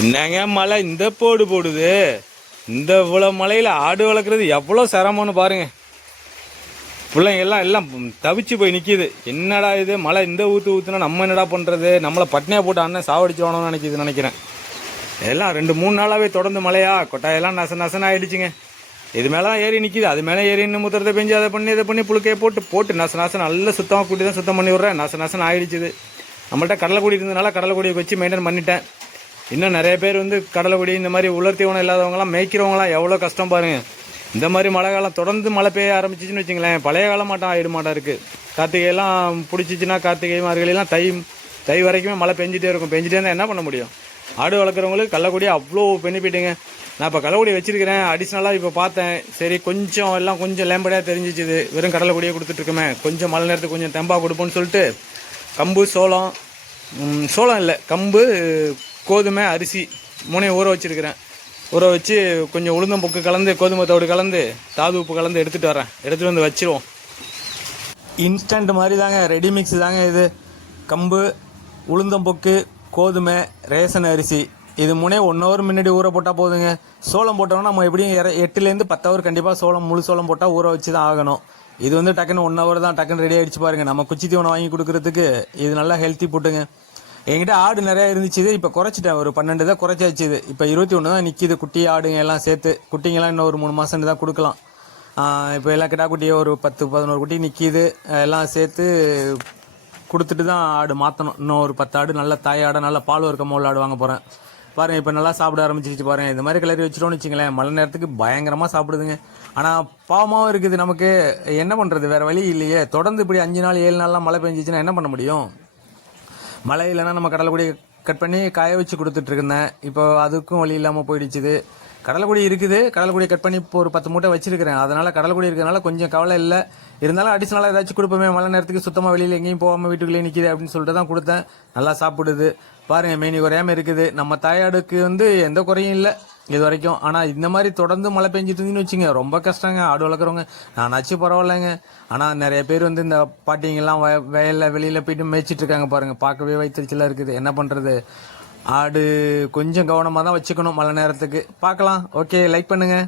என்னங்க மழை? இந்த போடு போடுது. இந்த இவ்வளோ மலையில் ஆடு வளர்க்குறது எவ்வளோ சிரமம்னு பாருங்க. பிள்ளைங்க எல்லாம் எல்லாம் தவிச்சு போய் நிற்கிது என்னடா இது? மழை இந்த ஊற்று ஊற்றுனா நம்ம என்னடா பண்ணுறது நம்மளை பட்னியாக போட்டு அண்ணன் சாவடிச்சோணும்னு நினைக்கிது நினைக்கிறேன். எல்லாம் ரெண்டு மூணு நாளாகவே தொடர்ந்து மழையா? கொட்டாயெல்லாம் நச நசன ஆகிடுச்சிங்க இது மேலே ஏறி நிற்கிது அது மேலே ஏறி இன்னும் முத்திரத்தை பெஞ்சு அதை பண்ணி இதை பண்ணி புழுக்கையை போட்டு போட்டு நச நசம் நல்ல சுத்தமாக கூட்டி தான் சுத்தம் பண்ணி விட்றேன். நச நசன் ஆயிடுச்சுது. நம்மள்ட்ட கூடி இருந்ததுனால கடலைக்குடியை வச்சு மெயின்டைன் பண்ணிட்டேன். இன்னும் நிறைய பேர் வந்து கடலைக்குடி இந்த மாதிரி உலர்த்தி உணவு இல்லாதவங்களாம் மேய்க்கிறவங்களாம் எவ்வளோ கஷ்டம் பாருங்க. இந்த மாதிரி மழை காலம் தொடர்ந்து மழை பெய்ய ஆரம்பிச்சிச்சுன்னு வச்சுங்களேன். பழைய காலம் மாட்டம் ஆயிட மாட்டா இருக்கு. கார்த்திகையெல்லாம் பிடிச்சிச்சின்னா கார்த்திகை மார்கழிலாம் தை தை வரைக்குமே மழை பெஞ்சிட்டே இருக்கும். பெஞ்சிட்டே இருந்தால் என்ன பண்ண முடியும்? ஆடு வளர்க்குறவங்களுக்கு கள்ளக்குடி அவ்வளோ பெனிஃபிட்டுங்க நான் இப்போ கள்ளக்குடி வச்சிருக்கிறேன். அடிஷ்னலாக இப்போ பார்த்தேன். சரி கொஞ்சம் எல்லாம் கொஞ்சம் லேம்படியாக தெரிஞ்சிச்சுது. வெறும் கடலைக்குடியே கொடுத்துட்ருக்குமே கொஞ்சம் மழை நேரத்துக்கு கொஞ்சம் தெம்பா கொடுப்போம்னு சொல்லிட்டு கம்பு சோளம் சோளம் இல்லை. கம்பு கோதுமை அரிசி மூணையும் ஊற வச்சிருக்கிறேன். ஊற வச்சு கொஞ்சம் உளுந்தம்பொக்கு கலந்து கோதுமை தவிடு கலந்து தாது உப்பு கலந்து எடுத்துகிட்டு வரேன். எடுத்துகிட்டு வந்து வச்சிருவோம். இன்ஸ்டன்ட் மாதிரி தாங்க ரெடி மிக்ஸ் தாங்க இது. கம்பு உளுந்தம்பொக்கு கோதுமை ரேஷன் அரிசி. இது முன்னே ஒன் ஹவர் முன்னாடி ஊற போட்டால் போதுங்க. சோளம் போட்டோம்னா நம்ம எப்படியும் இர- எட்டுலேருந்து பத்து ஹவர் கண்டிப்பாக சோளம் முழு சோளம் போட்டால் ஊற வச்சு தான் ஆகணும். இது வந்து டக்குன்னு ஒன் ஹவர் தான் டக்குன்னு ரெடி ஆகிடுச்சு பாருங்கள் நம்ம குச்சி தீவனம் வாங்கி கொடுக்குறதுக்கு இது நல்லா ஹெல்த்தி போட்டுங்க. என்கிட்ட ஆடு நிறைய இருந்துச்சு இப்போ குறைச்சிட்டேன். ஒரு பன்னெண்டு தான் குறைச்சாச்சு. இது இப்போ இருபத்தி ஒன்று தான் நிற்கிது குட்டி ஆடுங்க எல்லாம் சேர்த்து. குட்டிங்கெல்லாம் இன்னும் ஒரு மூணு மாதம் தான் கொடுக்கலாம். இப்போ எல்லாம் கிட்டா குட்டியும் ஒரு பத்து பதினோரு குட்டி நிற்கிது எல்லாம் சேர்த்து கொடுத்துட்டு தான் ஆடு மாற்றணும் இன்னும் ஒரு பத்து ஆடு நல்ல தாயாடை நல்ல பால் வர்க்க மோல் ஆடு வாங்க போகிறேன் பாருங்க இப்போ நல்லா சாப்பிட ஆரம்பிச்சிருச்சு பாருங்க. இந்த மாதிரி கிளறி வச்சிட்டோம்னு வச்சுங்களேன் மழை நேரத்துக்கு பயங்கரமாக சாப்பிடுதுங்க. ஆனால் பாவமாகவும் இருக்குது நமக்கு. என்ன பண்ணுறது வேறு வழி இல்லையே. தொடர்ந்து இப்படி அஞ்சு நாள் ஏழு நாள்லாம் மழை பெஞ்சிச்சுன்னா என்ன பண்ண முடியும்? மழை இல்லைன்னா நம்ம கடலைக்குடி கட் பண்ணி காய வச்சு கொடுத்துட்ருந்தேன் இப்போ அதுக்கும் வழி இல்லாமல் போயிடுச்சுது. கடலைக்குடி இருக்குது. கடலைக்குடி கட் பண்ணி இப்போ ஒரு பத்து மூட்டை வச்சிருக்கிறேன். அதனால் கடலைக்குடி இருக்கிறனால கொஞ்சம் கவலை இல்லை. இருந்தாலும் அடிஷ்னலாக ஏதாச்சும் கொடுப்போமே. மழை நேரத்துக்கு சுத்தமாக வெளியில் எங்கேயும் போகாமல் வீட்டுக்குள்ளே நிற்கிது அப்படின்னு சொல்லிட்டு தான் கொடுத்தேன். நல்லா சாப்பிடுது. பாருங்கள் மேனி குறையாம இருக்குது. நம்ம தாயாடுக்கு வந்து எந்த குறையும் இல்லை. இது வரைக்கும் ஆனால் இந்த மாதிரி தொடர்ந்து மழை பெஞ்சிட்டு இருந்துன்னு வச்சுங்க ரொம்ப கஷ்டங்க. ஆடு வளர்க்குறவங்க நானாச்சும் பரவாயில்லைங்க. ஆனால் நிறைய பேர் வந்து இந்த பாட்டிங்கெல்லாம் வய வயலில் வெளியில் போயிட்டு மேய்ச்சிட்டு இருக்காங்க பாருங்கள் பார்க்கவே வயிற்றுச்சலாக இருக்குது. என்ன பண்ணுறது ஆடு கொஞ்சம் கவனமாக தான் வச்சுக்கணும் மழை நேரத்துக்கு. பார்க்கலாம். ஓகே லைக் பண்ணுங்கள்